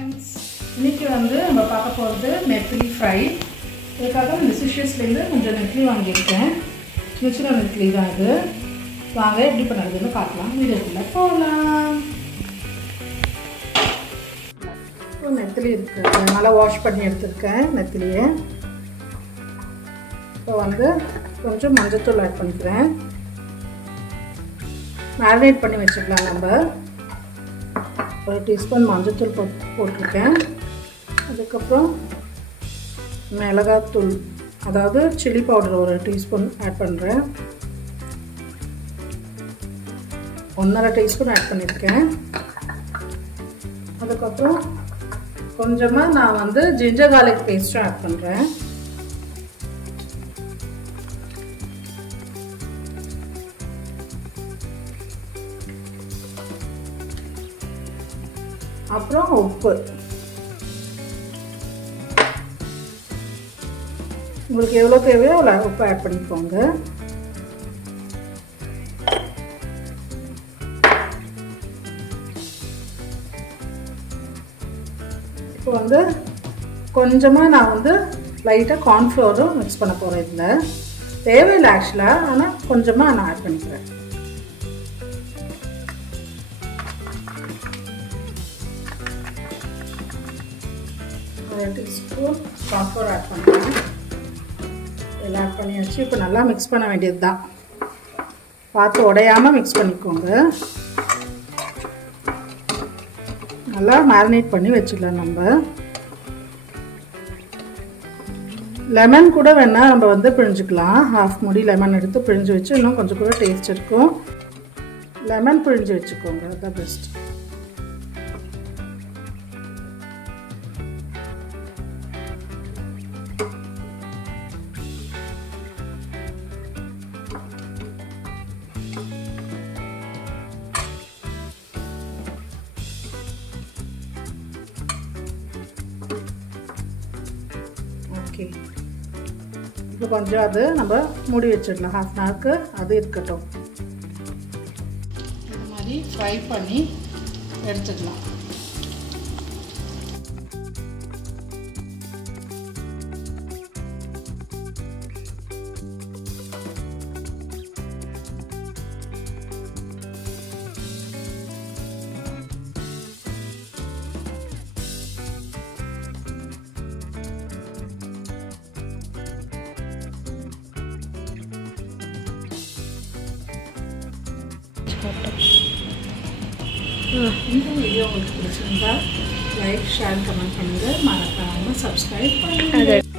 friends, இன்னைக்கு வந்து நம்ம பார்க்க போகிறது நெத்திலி ஃப்ரை. இதுக்காக இந்த சிஷியஸ்லேருந்து கொஞ்சம் நெத்திலி வாங்கியிருக்கேன். சின்ன நெத்திலி தான் இது. வாங்க எப்படி பண்ணுறதுன்னு பார்க்கலாம். வீடியோக்குள்ளே போகலாம். இப்போ நெத்திலி இருக்குது, நல்லா வாஷ் பண்ணி எடுத்துருக்கேன் நெத்திலியை. இப்போ வந்து கொஞ்சம் மஞ்சத்தூள் ஆட் பண்ணிக்கிறேன். மேரினேட் பண்ணி வச்சுக்கலாம். நம்ம ஒரு டீஸ்பூன் மஞ்சத்தூள் போட்டிருக்கேன். அதுக்கப்புறம் மிளகாத்தூள், அதாவது சில்லி பவுடர் ஒரு டீஸ்பூன் ஆட் பண்ணுறேன். 1.5 டீஸ்பூன் ஆட் பண்ணியிருக்கேன். அதுக்கப்புறம் கொஞ்சமாக நான் வந்து ஜிஞ்சர் கார்லிக் பேஸ்ட்டும் ஆட் பண்ணுறேன். அப்புறம் உப்பு. உங்களுக்கு எவ்வளோ தேவையோ அவ்வளோ உப்பு ஆட் பண்ணிக்கோங்க. இப்போ வந்து கொஞ்சமாக நான் வந்து லைட்டாக கார்ன்ஃப்ளவரும் மிக்ஸ் பண்ண போகிறேன். இதில் தேவையில்லை ஆக்சுவலாக, ஆனால் கொஞ்சமாக நான் ஆட் பண்ணிக்கிறேன். ஒரு டீஸ்பூன் கார்ன்ஃப்ளவர் ஆட் பண்ணுறேன். எல்லாம் ஆட் பண்ணியாச்சு. இப்போ நல்லா மிக்ஸ் பண்ண வேண்டியது தான். பார்த்து உடையாமல் மிக்ஸ் பண்ணிக்கோங்க. நல்லா மேரினேட் பண்ணி வச்சிடலாம். நம்ம லெமன் கூட வேணால் நம்ம வந்து பிழிஞ்சிக்கலாம். ஹாஃப் மூடி லெமன் எடுத்து பிழிஞ்சு வச்சு இன்னும் கொஞ்சம் கூட டேஸ்ட் இருக்கும். லெமன் பிழிஞ்சு வச்சுக்கோங்க, அதுதான் பெஸ்ட். ஓகே, இப்போ கொஞ்சம் அது நம்ம மூடி வச்சிடலாம். ½ அன் ஹவருக்கு அது இருக்கட்டும். இந்த மாதிரி ஃப்ரை பண்ணி எடுத்துக்கலாம். இந்த வீடியோ உங்களுக்கு பிடிச்சிருந்தா லைக், ஷேர், கமெண்ட் பண்ணுங்கள். மறக்காமல் சப்ஸ்கிரைப் பண்ணுங்கள்.